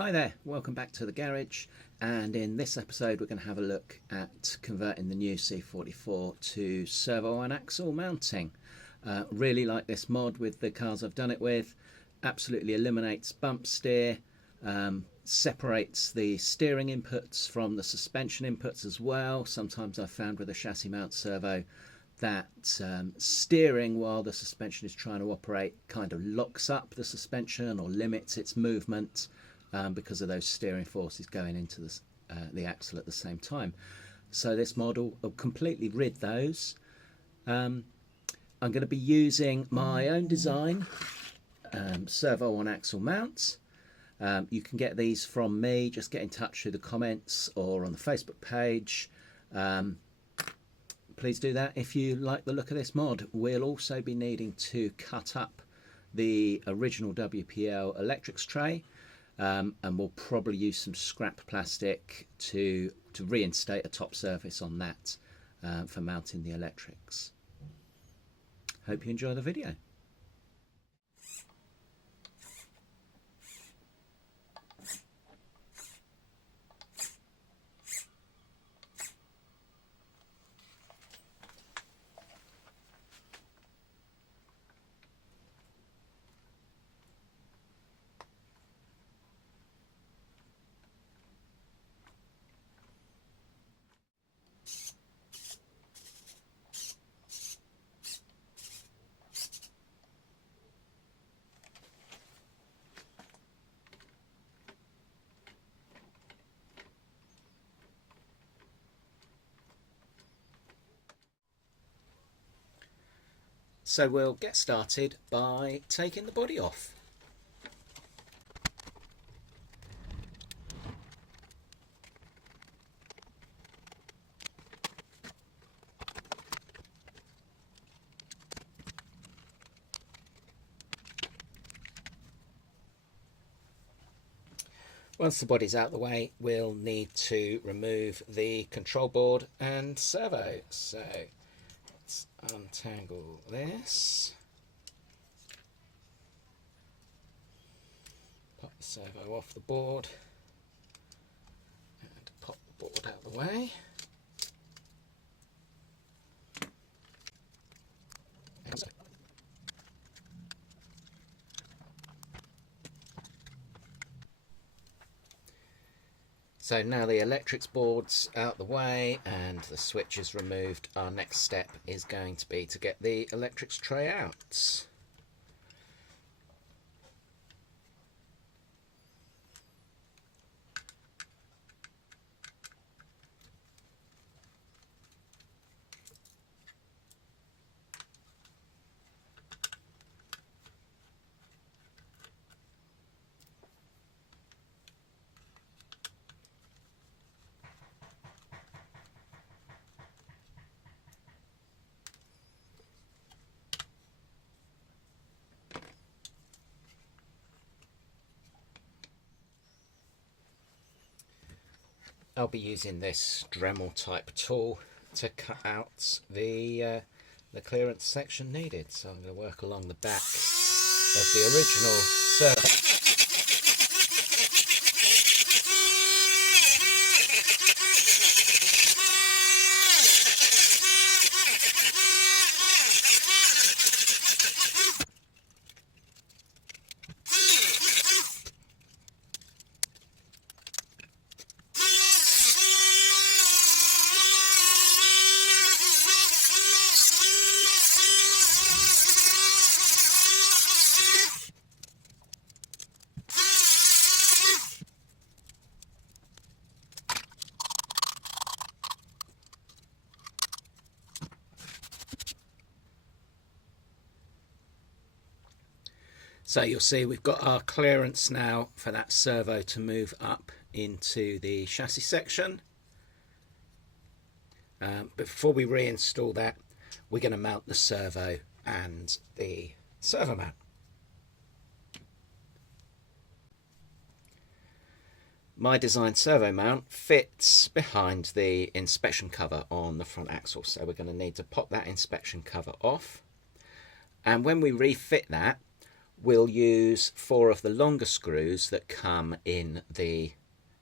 Hi there, welcome back to the garage, and in this episode we're going to have a look at converting the new C44 to servo and axle mounting. Really like this mod with the cars I've done it with. Absolutely eliminates bump steer, separates the steering inputs from the suspension inputs as well. Sometimes I've found with a chassis mount servo that steering while the suspension is trying to operate kind of locks up the suspension or limits its movement. Because of those steering forces going into the axle at the same time. So this model will completely rid those. I'm going to be using my own design servo on axle mounts. You can get these from me, just get in touch through the comments or on the Facebook page. Please do that if you like the look of this mod. We'll also be needing to cut up the original WPL electrics tray. And we'll probably use some scrap plastic to reinstate a top surface on that for mounting the electrics. Hope you enjoy the video. So we'll get started by taking the body off. Once the body's out of the way, we'll need to remove the control board and servo. So let's untangle this. Pop the servo off the board and pop the board out of the way. So now the electrics board's out the way and the switch is removed, our next step is going to be to get the electrics tray out. I'll be using this Dremel type tool to cut out the clearance section needed. So I'm going to work along the back of the original servo. So you'll see we've got our clearance now for that servo to move up into the chassis section. Before we reinstall that, we're going to mount the servo and the servo mount. My designed servo mount fits behind the inspection cover on the front axle, so we're going to need to pop that inspection cover off. And when we refit that, we'll use 4 of the longer screws that come in the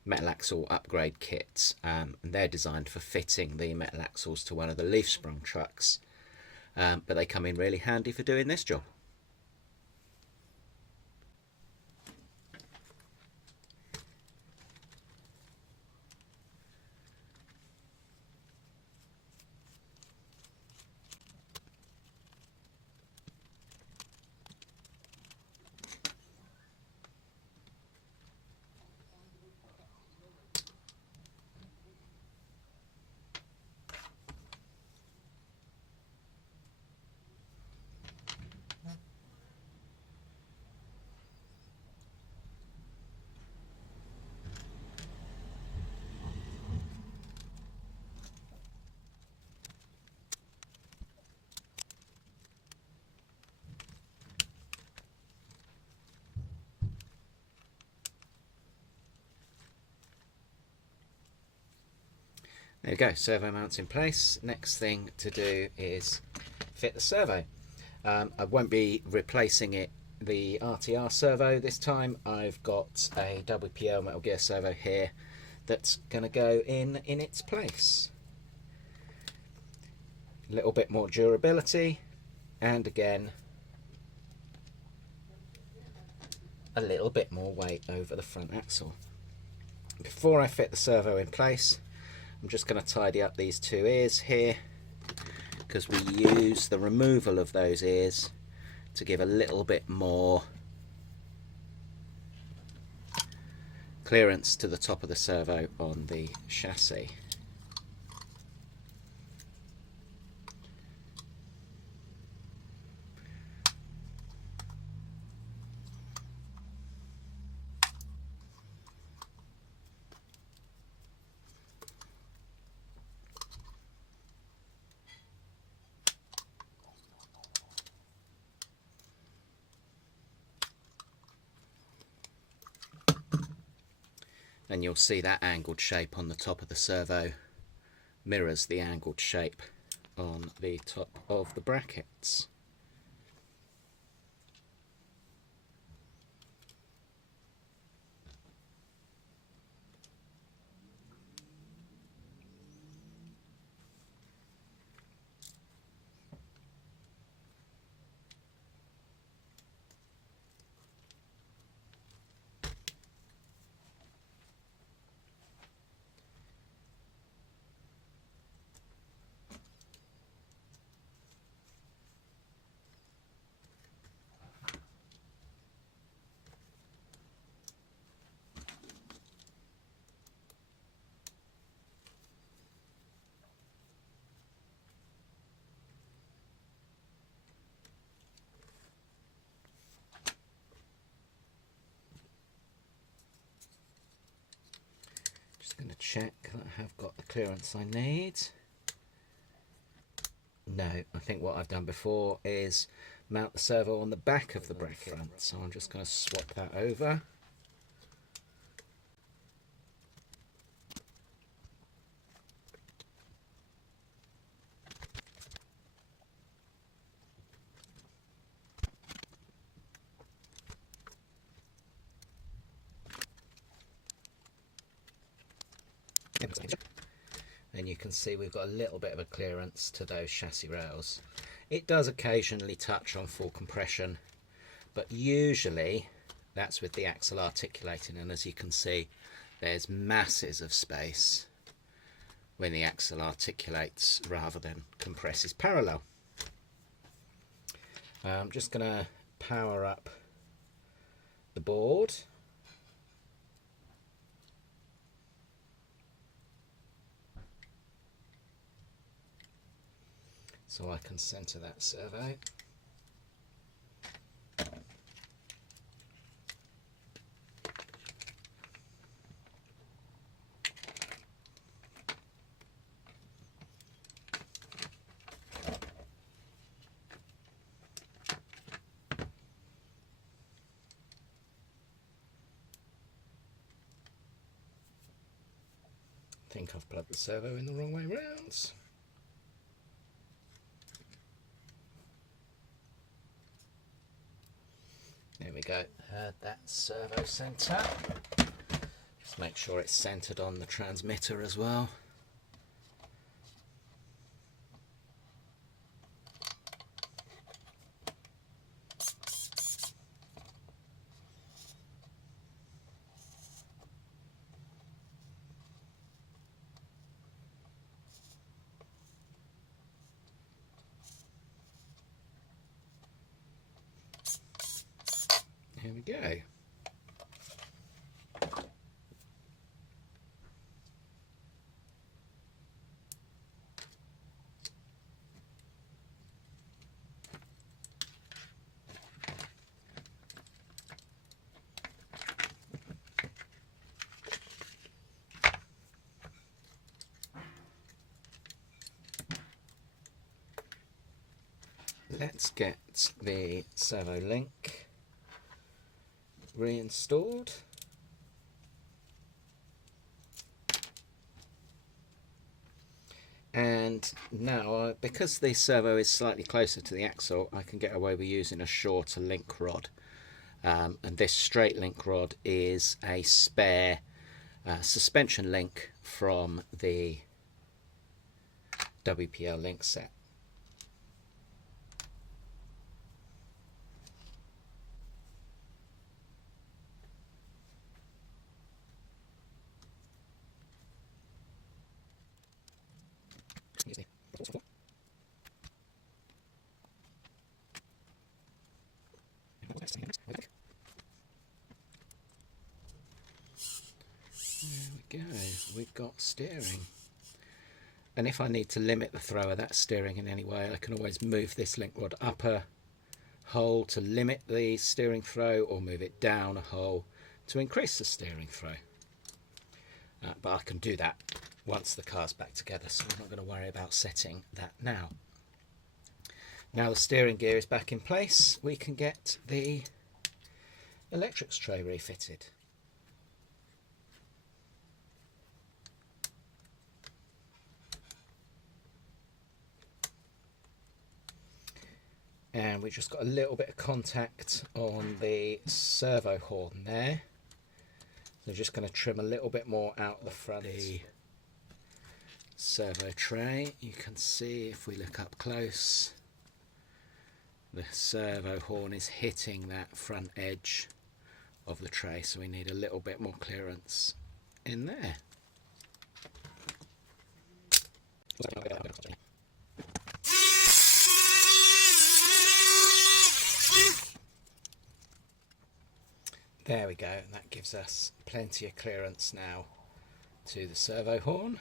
metal axle upgrade kits, and they're designed for fitting the metal axles to one of the leaf sprung trucks, but they come in really handy for doing this job. There we go, servo mounts in place. Next thing to do is fit the servo. I won't be replacing the RTR servo this time. I've got a WPL Metal Gear servo here that's going to go in its place. A little bit more durability, and again a little bit more weight over the front axle. Before I fit the servo in place, I'm just going to tidy up these 2 ears here, because we use the removal of those ears to give a little bit more clearance to the top of the servo on the chassis. And you'll see that angled shape on the top of the servo mirrors the angled shape on the top of the brackets. Going to check that I have got the clearance I need. No, I think what I've done before is mount the servo on the back of the bracket front, so I'm just going to swap that over. And you can see we've got a little bit of a clearance to those chassis rails. It does occasionally touch on full compression, but usually that's with the axle articulating, and as you can see there's masses of space when the axle articulates rather than compresses parallel. I'm just going to power up the board. So I can centre that servo. I think I've plugged the servo in the wrong way round. Here we go. That servo centre. Just make sure it's centred on the transmitter as well. Here we go. Let's get the servo link reinstalled. And now, because the servo is slightly closer to the axle, I can get away with using a shorter link rod. And this straight link rod is a spare suspension link from the WPL link set. There we go, we've got steering. And if I need to limit the throw of that steering in any way, I can always move this link rod up a hole to limit the steering throw, or move it down a hole to increase the steering throw. But I can do that once the car's back together, so I'm not going to worry about setting that now. Now the steering gear is back in place, we can get the electrics tray refitted. And we've just got a little bit of contact on the servo horn there. So just going to trim a little bit more out the front. The servo tray, you can see if we look up close, the servo horn is hitting that front edge of the tray, so we need a little bit more clearance in there. There we go, and that gives us plenty of clearance now to the servo horn.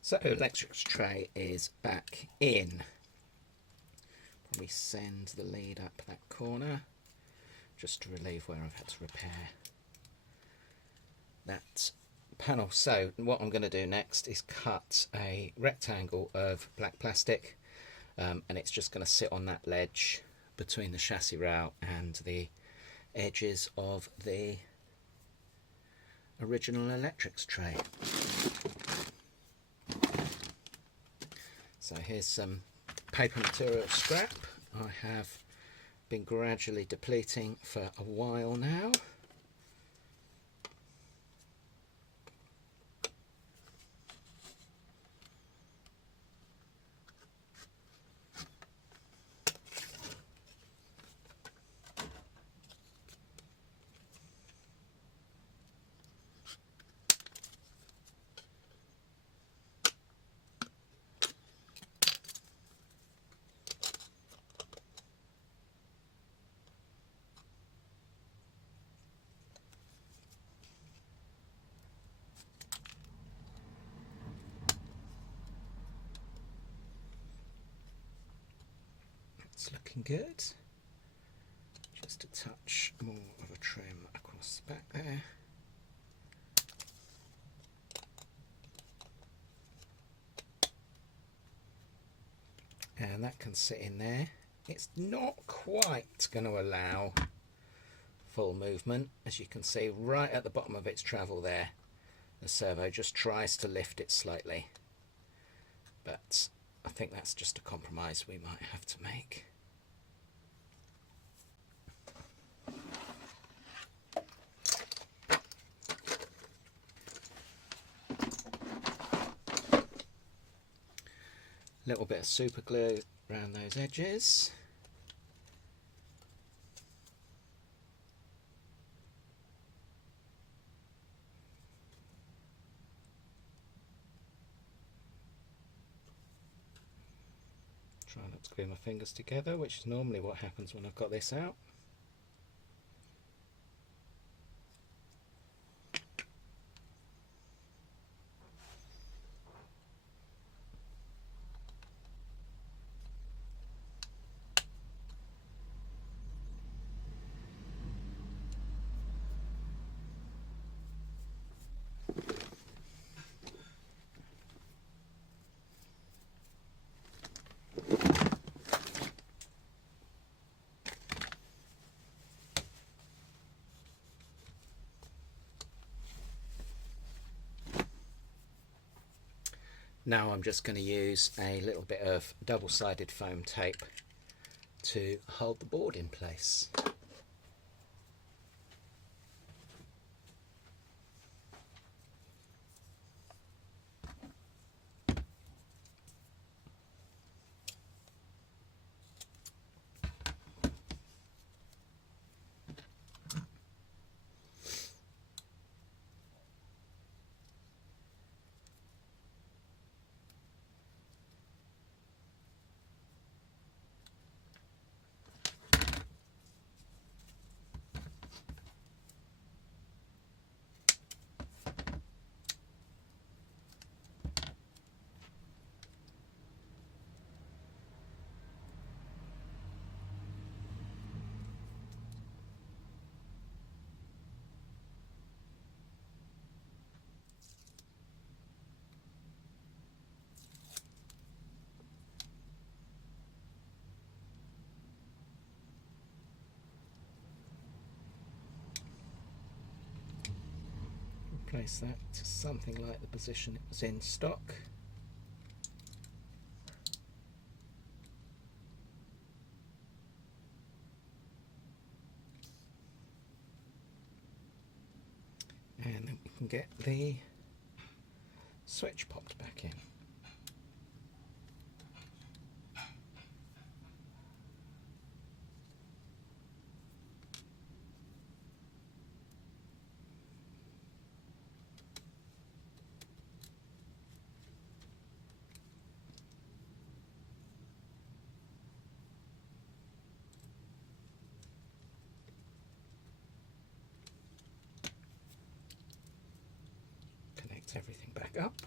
So the electrics tray is back in. We send the lead up that corner, just to relieve where I've had to repair that panel. So what I'm going to do next is cut a rectangle of black plastic, and it's just going to sit on that ledge between the chassis rail and the edges of the original electrics tray. So here's some paper material scrap I have been gradually depleting for a while now. It's looking good. Just a touch more of a trim across the back there. And that can sit in there. It's not quite going to allow full movement. As you can see, right at the bottom of its travel there, the servo just tries to lift it slightly, but I think that's just a compromise we might have to make. Little bit of super glue around those edges. Try not to glue my fingers together, which is normally what happens when I've got this out. Now I'm just going to use a little bit of double-sided foam tape to hold the board in place. Place that to something like the position it was in stock. And then we can get the switch popped back in. Everything back up.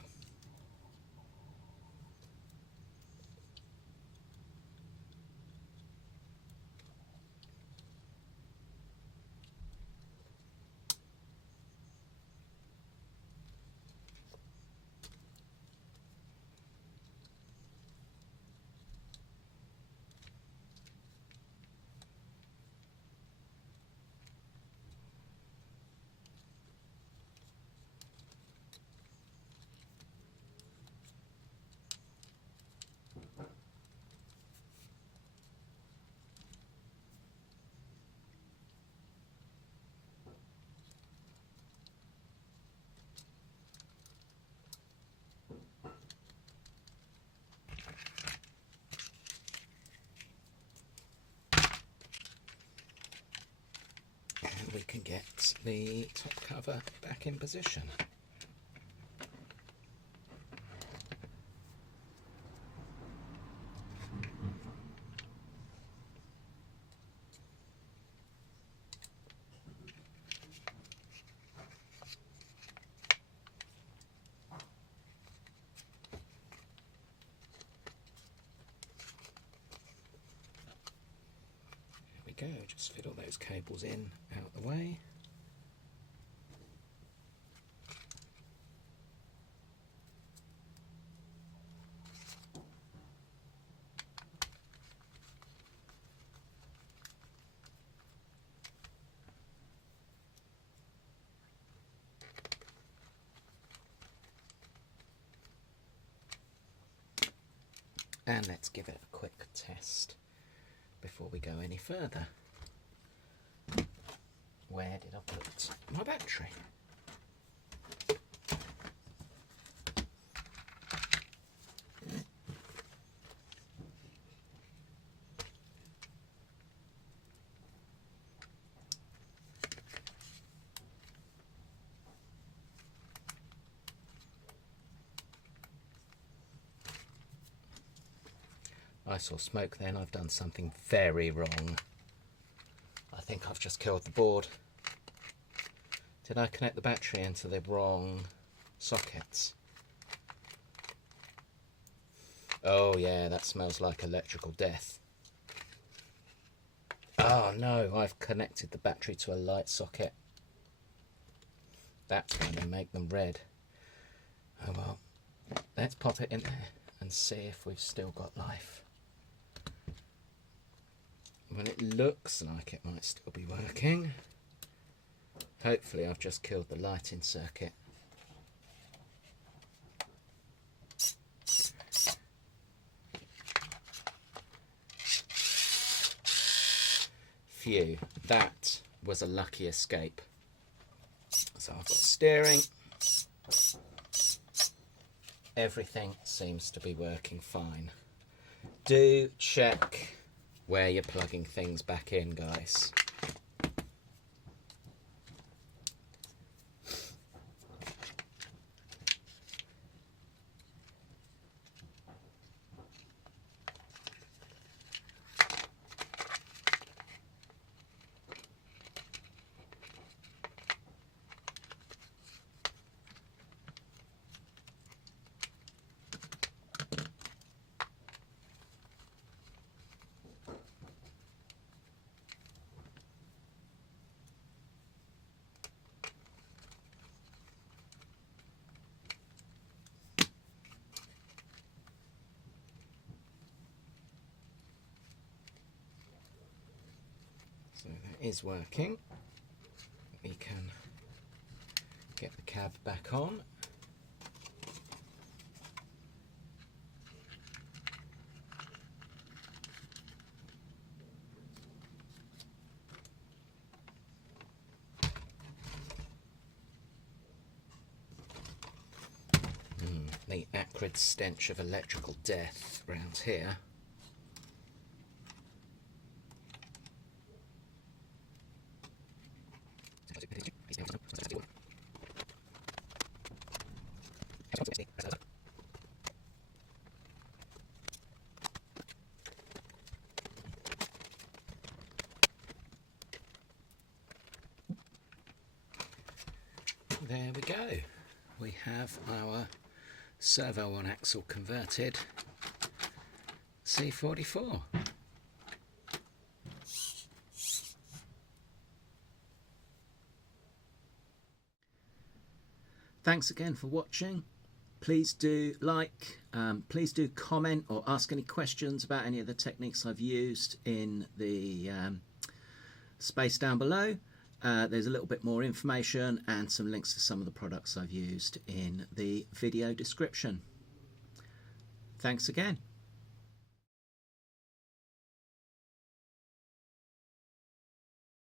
We can get the top cover back in position. There we go, just fit all those cables in out the way. And let's give it a quick test before we go any further. Where did I put my battery? I saw smoke then. I've done something very wrong. I think I've just killed the board. Did I connect the battery into the wrong sockets? Oh yeah, that smells like electrical death. Oh no, I've connected the battery to a light socket. That's going to make them red. Oh well, let's pop it in there and see if we've still got life. Well, it looks like it might still be working. Hopefully I've just killed the lighting circuit. Phew, that was a lucky escape. So I've got steering. Everything seems to be working fine. Do check where you're plugging things back in, guys. So that is working. We can get the cab back on. The acrid stench of electrical death around here. There we go. We have our servo on axle converted C44. Thanks again for watching. Please do like, please do comment or ask any questions about any of the techniques I've used in the space down below. There's a little bit more information and some links to some of the products I've used in the video description. Thanks again.